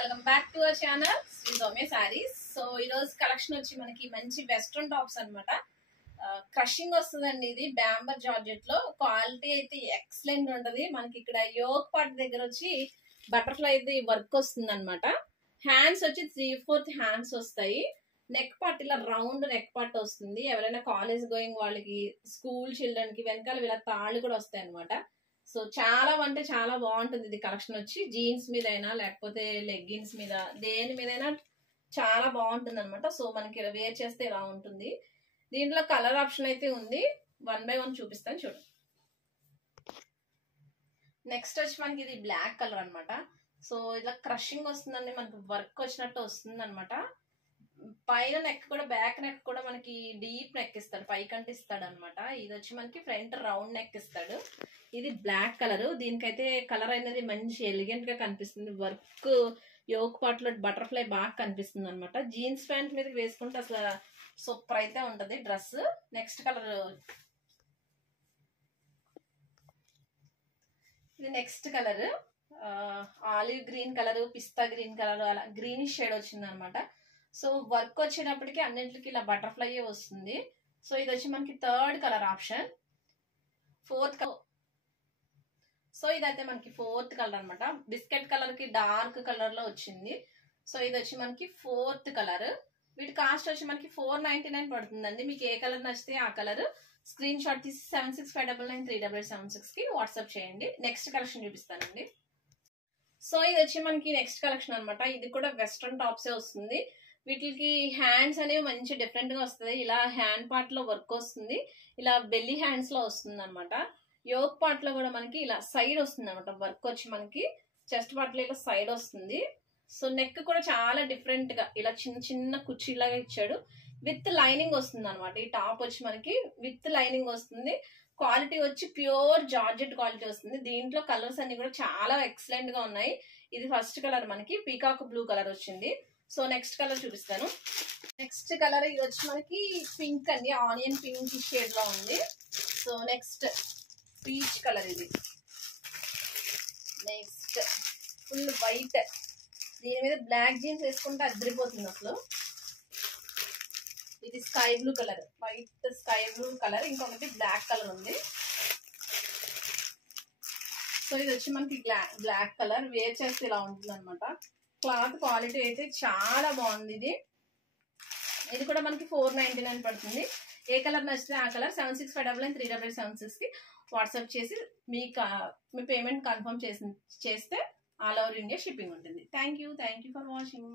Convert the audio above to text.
Welcome back to our channel Shri Soumya Sarees. So ఈ రోజు collection వచ్చి మనకి మంచి వెస్ట్రన్ టాప్స్ అన్నమాట. క్రషింగ్ వస్తుందండి. ఇది బ్యాంబర్ జార్జెట్ లో క్వాలిటీ అయితే ఎక్సలెంట్ ఉంటది. మనకి ఇక్కడ యోక్ పార్ట్ దగ్గర వచ్చి బటర్ఫ్లై అయితే వర్క్ వస్తుంది అనమాట. హ్యాండ్స్ వచ్చి 3/4 హ్యాండ్స్ వస్తాయి. నెక్ పార్ట్ ఇలా రౌండ్ నెక్ పార్ట్ వస్తుంది. ఎవరైనా కాలేజ్ గోయింగ్ వాళ్ళకి, స్కూల్ చిల్డ్రన్ కి వెనకాల ఇలా తాళ్ళు కూడా వస్తాయి అనమాట. సో చాలా అంటే చాలా బాగుంటుంది. ఇది కలెక్షన్ వచ్చి జీన్స్ మీద అయినా లేకపోతే లెగ్గిన్స్ మీద దేని మీదైనా చాలా బాగుంటుంది అనమాట. సో మనకి ఇలా వేర్ చేస్తే ఇలా ఉంటుంది. దీంట్లో కలర్ ఆప్షన్ అయితే ఉంది. 1 by 1 చూపిస్తాను చూడండి. నెక్స్ట్ వచ్చి మనకి ఇది బ్లాక్ కలర్ అనమాట. సో ఇలా క్రషింగ్ వస్తుందండి, మనకి వర్క్ వచ్చినట్టు వస్తుంది అనమాట. పైన నెక్ కూడా, బ్యాక్ నెక్ కూడా మనకి డీప్ నెక్ ఇస్తాడు, పైకంటే ఇస్తాడు అనమాట. ఇది వచ్చి మనకి ఫ్రంట్ రౌండ్ నెక్ ఇస్తాడు. ఇది బ్లాక్ కలర్. దీనికైతే కలర్ అనేది మంచి ఎలిగెంట్ గా కనిపిస్తుంది. వర్క్ యోక్ పార్ట్ లో బటర్ఫ్లై బాగా కనిపిస్తుంది అనమాట. జీన్స్ ప్యాంట్ మీద వేసుకుంటే అసలు సూపర్ అయితే ఉంటది డ్రెస్. నెక్స్ట్ కలర్ ఇది. Next colour olive green colour, pista green colour, అలా గ్రీనిష్ షేడ్ వచ్చింది అనమాట. సో వర్క్ వచ్చేటప్పటికి అన్నింటికి ఇలా బటర్ఫ్లై వస్తుంది. సో ఇది వచ్చి మనకి థర్డ్ కలర్ ఆప్షన్. సో ఇదైతే మనకి ఫోర్త్ కలర్ అనమాట. బిస్కెట్ కలర్ కి డార్క్ కలర్ లో వచ్చింది. సో ఇది వచ్చి మనకి ఫోర్త్ కలర్. వీటి కాస్ట్ వచ్చి మనకి 499 పడుతుందండి. మీకు ఏ కలర్ నచ్చితే ఆ కలర్ స్క్రీన్ షాట్ తీసి 7659938876 కి వాట్సాప్ చేయండి. నెక్స్ట్ కలెక్షన్ చూపిస్తానండి. సో ఇది వచ్చి మనకి నెక్స్ట్ కలెక్షన్ అనమాట. ఇది కూడా వెస్ట్రన్ టాప్సే వస్తుంది. వీటికి హ్యాండ్స్ అనేవి మంచి డిఫరెంట్ గా వస్తుంది. ఇలా హ్యాండ్ పార్ట్ లో వర్క్ వస్తుంది, ఇలా బెల్లీ హ్యాండ్స్ లో వస్తుంది అనమాట. యోక్ పార్ట్ లో కూడా మనకి ఇలా సైడ్ వస్తుంది అనమాట. వర్క్ వచ్చి మనకి చెస్ట్ పార్ట్ లో ఇలా సైడ్ వస్తుంది. సో నెక్ కూడా చాలా డిఫరెంట్ గా ఇలా చిన్న చిన్న కుర్చీలాగా ఇచ్చాడు. విత్ లైనింగ్ వస్తుంది అనమాట. ఈ టాప్ వచ్చి మనకి విత్ లైనింగ్ వస్తుంది. క్వాలిటీ వచ్చి ప్యూర్ జార్జెట్ క్వాలిటీ వస్తుంది. దీంట్లో కలర్స్ అన్ని కూడా చాలా ఎక్సలెంట్ గా ఉన్నాయి. ఇది ఫస్ట్ కలర్ మనకి పీకాక్ బ్లూ కలర్ వచ్చింది. సో నెక్స్ట్ కలర్ చూపిస్తాను. నెక్స్ట్ కలర్ ఇది వచ్చి మనకి పింక్ అండి, ఆనియన్ పింక్ షేడ్ లో ఉంది. సో నెక్స్ట్ పీచ్ కలర్ ఇది. నెక్స్ట్ ఫుల్ వైట్, దీని మీద బ్లాక్ జీన్స్ వేసుకుంటే అదిరిపోతుంది అసలు. ఇది sky blue colour, white sky blue colour. ఇంకొకటి బ్లాక్ కలర్ ఉంది. సో ఇది వచ్చి మనకి బ్లాక్ కలర్. వేర్ చేస్తే ఇలా ఉంటుంది అనమాట. క్లాత్ క్వాలిటీ అయితే చాలా బాగుంది. ఇది కూడా మనకి 499 పడుతుంది. ఏ కలర్ నచ్చితే ఆ కలర్ 7659938876 కి వాట్సాప్ చేసి మీ పేమెంట్ కన్ఫర్మ్ చేస్తే ఆల్ ఓవర్ ఇండియా షిప్పింగ్ ఉంటుంది. Thank you for watching.